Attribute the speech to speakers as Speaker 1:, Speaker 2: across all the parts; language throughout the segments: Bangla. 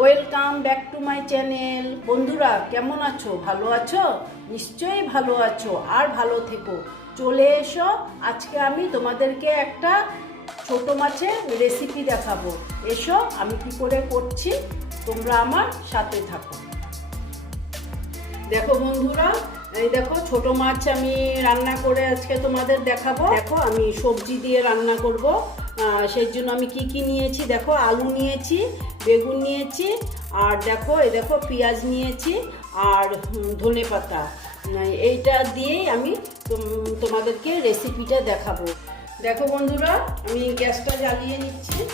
Speaker 1: Welcome back to my channel বন্ধুরা, কেমন আছো? ভালো আছো? নিশ্চয়ই ভালো আছো, আর ভালো থেকো। চলে এসো, আজকে আমি তোমাদেরকে একটা ছোট মাছের রেসিপি দেখাবো। এসো, আমি কি করে করছি, তোমরা আমার সাথে থাকো। দেখো বন্ধুরা, এই দেখো, ছোট মাছ আমি রান্না করে আজকে তোমাদের দেখাবো। দেখো, আমি সবজি দিয়ে রান্না করব। সেই জন্য আমি কি কি নিয়েছি? দেখো, আলু নিয়েছি, বেগুন নিয়েছি, আর দেখো, এই দেখো, পেঁয়াজ নিয়েছি, আর ধনে পাতা। এইটা দিয়েই আমি তোম- তোমাদেরকে রেসিপিটা দেখাবো। দেখো বন্ধুরা, আমি গ্যাসটা জ্বালিয়ে নিচ্ছি।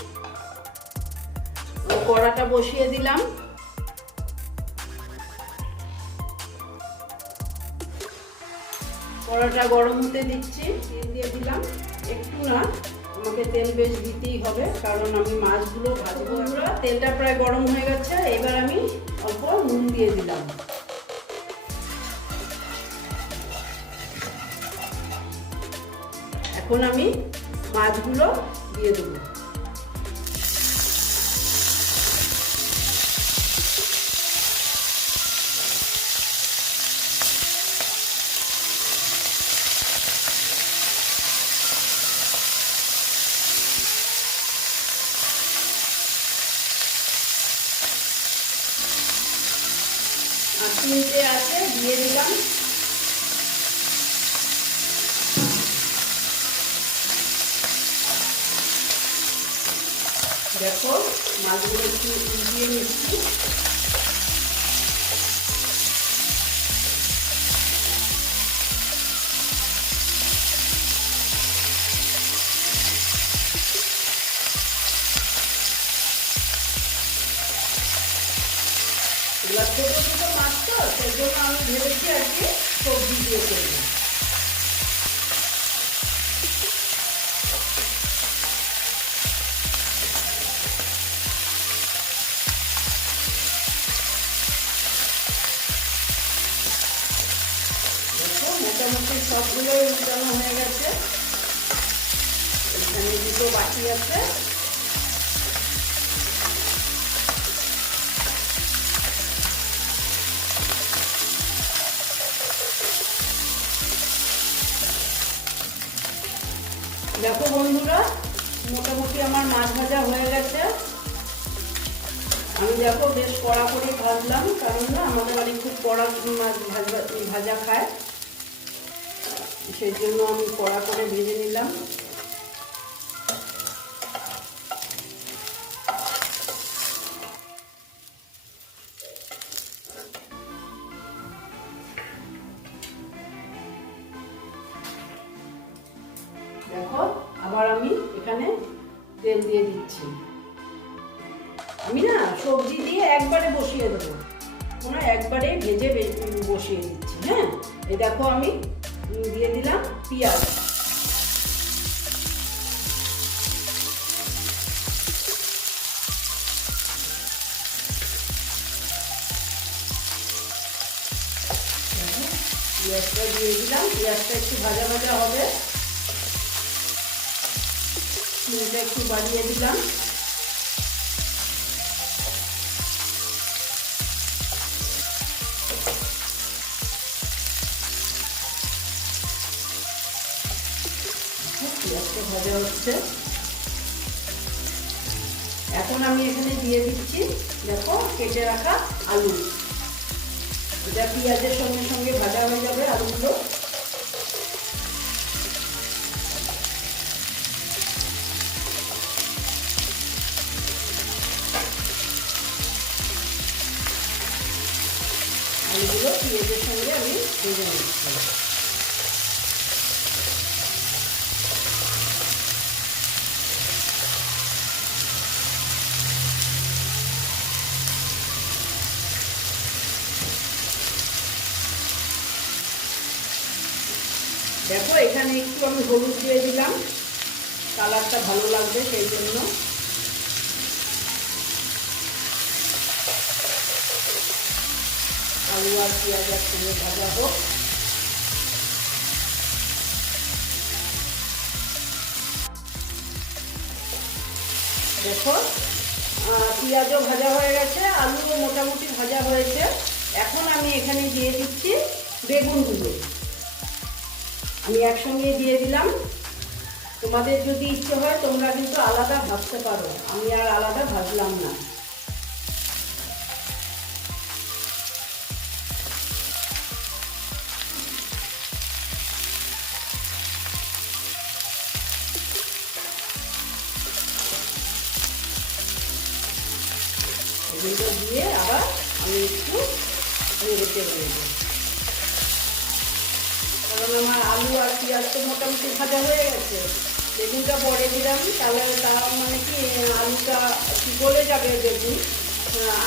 Speaker 1: কড়াটা বসিয়ে দিলাম। কড়াটা গরম হতে দিচ্ছি দিয়ে দিলাম। একটু না আমাকে তেল বেশ দিতেই হবে, কারণ আমি মাছগুলো ভাজবো আমরা তেলটা প্রায় গরম হয়ে গেছে, এবার আমি অল্প নুন দিয়ে দিলাম। এখন আমি মাছগুলো দিয়ে দেবো। মিনিটে আছে দিয়ে দিলাম। দেখো মাছগুলো একটু উল্টিয়ে নিচ্ছি। এবার ছোটো ছোটো মাছ তো, সেই জন্য আমি ভেবেছি আর কি সবজি দিয়ে করব। মোটামুটি সবগুলোই উল্টানো হয়ে গেছে, এখানে দুটো বাকি আছে। বন্ধুরা, মোটামুটি আমার মাছ ভাজা হয়ে গেছে। আমি দেখো বেশ কড়া করে ভাজলাম, কারণ না আমাদের বাড়ি খুব কড়া মাছ ভাজা ভাজা খায়। সেই জন্য আমি কড়া করে ভেজে নিলাম। আমি এখানে তেল দিয়ে দিচ্ছি। আমি না সবজি দিয়ে একবারে বসিয়ে দেবো। কোনো একবারে ভেজে বসিয়ে দিচ্ছি হ্যাঁ? এই দেখো আমি দিয়ে দিলাম পেঁয়াজ। পেঁয়াজটা দিয়ে দিলাম, পেঁয়াজটা একটু ভাজা ভাজা হবে। নুনটা একটু বাড়িয়ে দিলাম। পেঁয়াজটা ভাজা হচ্ছে। এখন আমি এখানে দিয়ে দিচ্ছি, দেখো, কেটে রাখা আলু। এটা পেঁয়াজের সঙ্গে সঙ্গে ভাজা হয়ে যাবে আলুগুলো। আলুগুলো পেঁয়াজের সঙ্গে আমি ভেজে নিচ্ছি দেখো, এখানে একটু আমি হলুদ দিয়ে দিলাম। কালারটা ভালো লাগবে সেই জন্য। আলু আর পেঁয়াজ একসঙ্গে ভাজা হোক। দেখো পেঁয়াজও ভাজা হয়ে গেছে, আলুও মোটামুটি ভাজা হয়েছে। এখন আমি এখানে দিয়ে দিচ্ছি বেগুনগুলো আমি একসঙ্গে দিয়ে দিলাম। তোমাদের যদি ইচ্ছে হয়, তোমরা কিন্তু আলাদা ভাজতে পারো। আমি আর আলাদা ভাজলাম না। এগুলো দিয়ে আবার আমি একটু নেড়ে চেড়ে নেব কারণ আমার আলু আর পেঁয়াজ তো মোটামুটি ভাজা হয়ে গেছে। বেগুনটা পরে দিলাম, তাহলে তা মানে কি, আলুটা গলে যাবে বেগুন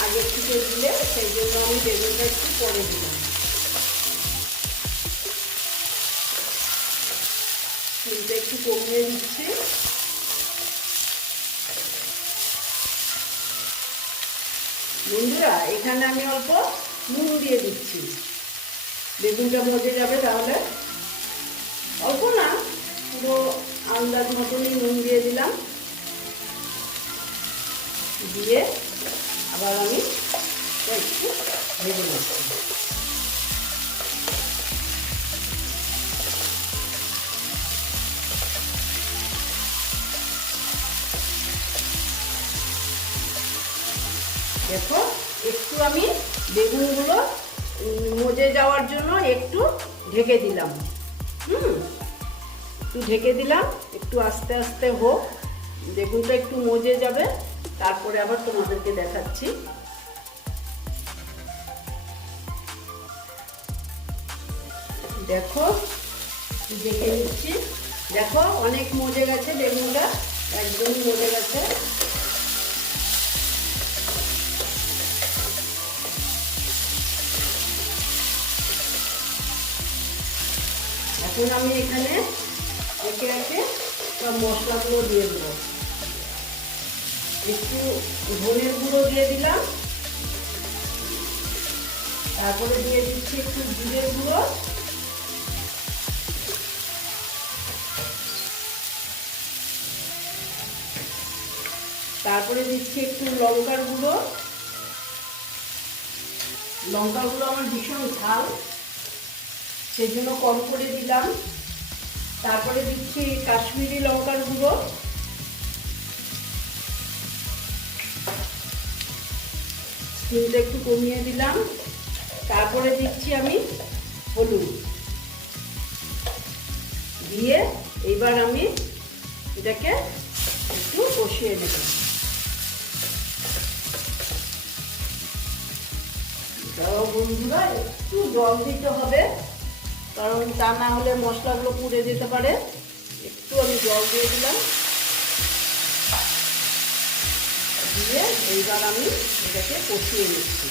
Speaker 1: আগের থেকে দিলে, সেই জন্য আমি বেগুনটা একটু পরে দিলাম। চিনটা একটু কমিয়ে দিচ্ছি। বন্ধুরা, এখানে আমি অল্প নুন দিয়ে দিচ্ছি। বেগুনটা মজে যাবে তাহলে। অল্প না, পুরো আন্দাজ মতনই নুন দিয়ে দিলাম। দিয়ে আবার আমি একটু ভেজে দেখো একটু আমি বেগুনগুলো মজে যাওয়ার জন্য একটু ঢেকে দিলাম। হুম? একটু ঢেকে দিলাম, একটু আস্তে আস্তে হোক, বেগুনটা একটু মজে যাবে। তারপরে আবার তোমাদেরকে দেখাচ্ছি। দেখো, দেখে নিচ্ছি। দেখো, অনেক মজে গেছে বেগুনটা, একদমই মজে গেছে। এখন আমি এখানে একে একে সব মশলাগুলো দিয়ে দেবো। একটু ধনের গুঁড়ো দিয়ে দিলাম। তারপরে দিয়ে দিচ্ছি একটু জিরের গুঁড়ো। তারপরে দিচ্ছি একটু লঙ্কার গুঁড়ো। লঙ্কাগুলো আমার ভীষণ ঝাল। সেই জন্য কম করে দিলাম। তারপরে দিচ্ছি কাশ্মীরি লঙ্কার গুঁড়ো। স্টিমটা একটু কমিয়ে দিলাম। তারপরে দিচ্ছি আমি হলুদ। দিয়ে এইবার আমি এটাকে একটু কষিয়ে তাও বন্ধুরা, একটু জল দিতে হবে। কারণ তা না হলে মশলাগুলো পুড়ে যেতে পারে। একটু আমি জল দিয়ে দিলাম। দিয়ে এইবার আমি এটাকে কষিয়ে নিচ্ছি।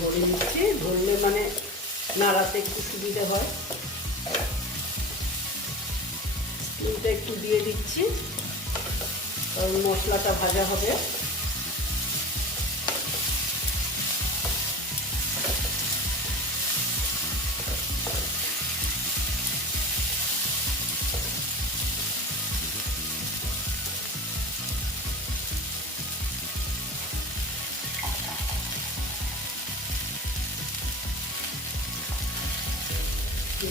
Speaker 1: ধরে নিচ্ছি। ধরলে মানে নাড়াতে একটু সুবিধে হয়। স্টিমটা একটু দিয়ে দিচ্ছি। কারণ মশলাটা ভাজা হবে।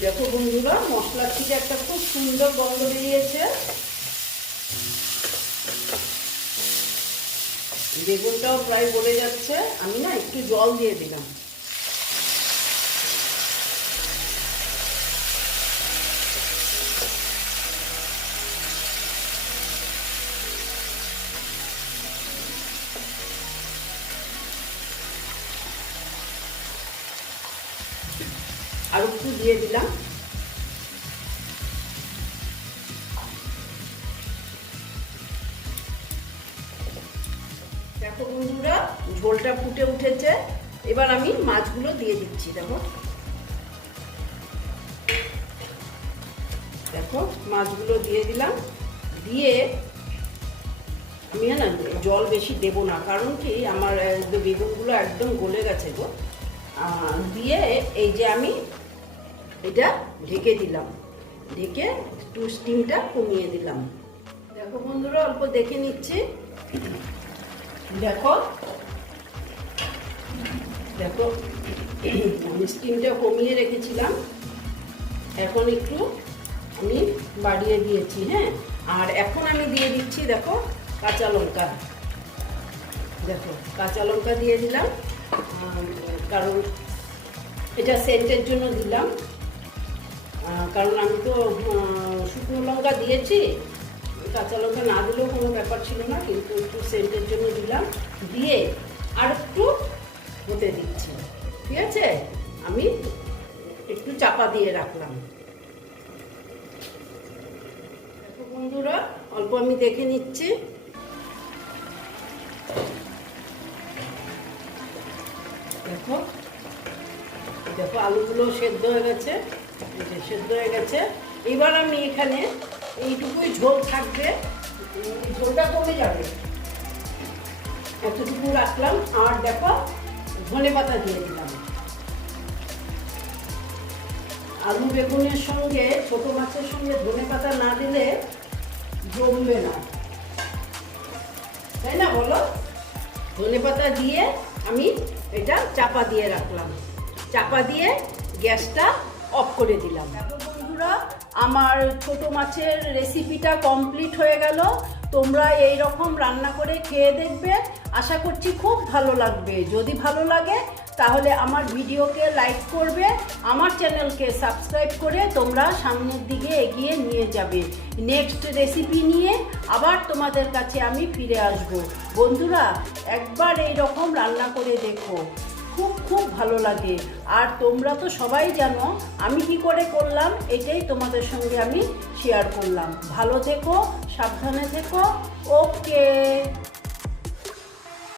Speaker 1: দেখো বন্ধুরা মশলার থেকে একটা খুব সুন্দর গন্ধ বেরিয়েছে। বেগুনটাও প্রায় গলে যাচ্ছে। আমি না একটু জল দিয়ে দিলাম। আর একটু দিয়ে দিলাম। দেখো বন্ধুরা, ঝোলটা ফুটে উঠেছে। এবার আমি মাছগুলো দিয়ে দিচ্ছি, দেখো। দেখো, মাছগুলো দিয়ে দিলাম। দিয়ে আমি না জল বেশি দেবো না, কারণ কি আমার বেগুনগুলো একদম গলে গেছে গো। দিয়ে এই যে আমি এটা ঢেকে দিলাম। ঢেকে একটু স্টিমটা কমিয়ে দিলাম। দেখো বন্ধুরা, অল্প দেখে নিচ্ছি। দেখো। দেখো, আমি স্টিমটা কমিয়ে রেখেছিলাম। এখন একটু আমি বাড়িয়ে দিয়েছি হ্যাঁ? আর এখন আমি দিয়ে দিচ্ছি, দেখো, কাঁচা লঙ্কা। দেখো, কাঁচা লঙ্কা দিয়ে দিলাম। কারণ এটা সেন্টের জন্য দিলাম। কারণ আমি তো শুকনো লঙ্কা দিয়েছি, কাঁচা লঙ্কা না দিলেও কোনো ব্যাপার ছিল না, কিন্তু একটু সেন্টের জন্য দিলাম, দিয়ে আর একটু হতে দিচ্ছি, ঠিক আছে? আমি একটু চাপা দিয়ে রাখলাম। বন্ধুরা, অল্প আমি দেখে নিচ্ছি। দেখো দেখো আলুগুলো সেদ্ধ হয়ে গেছে। সেদ্ধ হয়ে গেছে। এবার আমি এখানে এইটুকুই ঝোল থাকবে। ঝোলটা কমে যাবে। এতটুকু রাখলাম। আর দেখো, ধনে পাতা দিয়ে দিলাম। আলু বেগুনের সঙ্গে, ছোট মাছের সঙ্গে ধনে পাতা না দিলে জমবে না। তাই না বলো? ধনে পাতা দিয়ে আমি এটা চাপা দিয়ে রাখলাম। চাপা দিয়ে গ্যাসটা অফ করে দিলাম। বন্ধুরা, আমার ছোট মাছের রেসিপিটা কমপ্লিট হয়ে গেল। তোমরা এই রকম রান্না করে খেয়ে দেখবে। আশা করছি খুব ভালো লাগবে। যদি ভালো লাগে, তাহলে আমার ভিডিওকে লাইক করবে, আমার চ্যানেলকে সাবস্ক্রাইব করে তোমরা সামনের দিকে এগিয়ে নিয়ে যাবে। নেক্সট রেসিপি নিয়ে আবার তোমাদের কাছে আমি ফিরে আসব। বন্ধুরা, একবার এই রকম রান্না করে দেখো। খুব খুব ভালো লাগে। আর তোমরা তো সবাই জানো, আমি কি করে করলাম, এটাই তোমাদের সঙ্গে আমি শেয়ার করলাম। ভালো থেকো, সাবধানে থেকো। ওকে